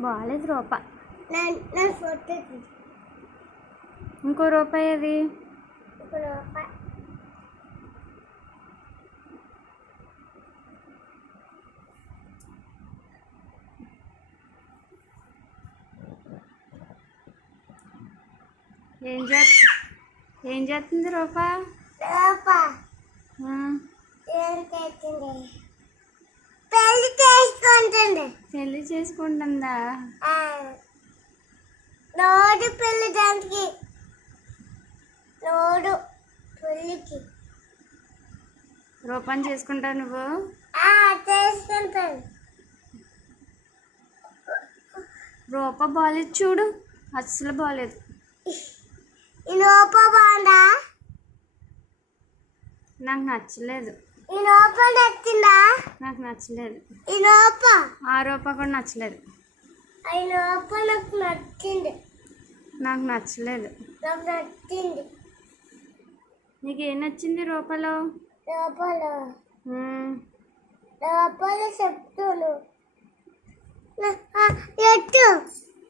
బాగాలేదు రూప తీ. ఇంకో రూపాయి అది రూపాయి ఏం చే ఏం చేస్తుంది రూపా రూపాయి ఆ, ఏం చేస్తుంది పెళ్ళి చేసుకుంటుందా. లోడు పెళ్ళి దానికి. లోడు పెళ్ళికి రూపాన్ని చేసుకుంటావు నువ్వు? ఆ, చేసుకుంటాను. రూప బాగాలేదు చూడు అస్సలు బాగాలేదు ఈ లోప బాగుందా? నాకు నచ్చలేదు. ఈ లోప నచ్చిందా? నాకు నచ్చలేదు. ఈ లోప. ఆ రూప కూడా నచ్చలేదు. ఈ లోప నాకు నచ్చింది. నాకు నచ్చలేదు. నాకు నచ్చింది. నీకు ఏం నచ్చింది రూపలో లోపల. ఉమ్, లోపల చెప్తాను. ఎట్టు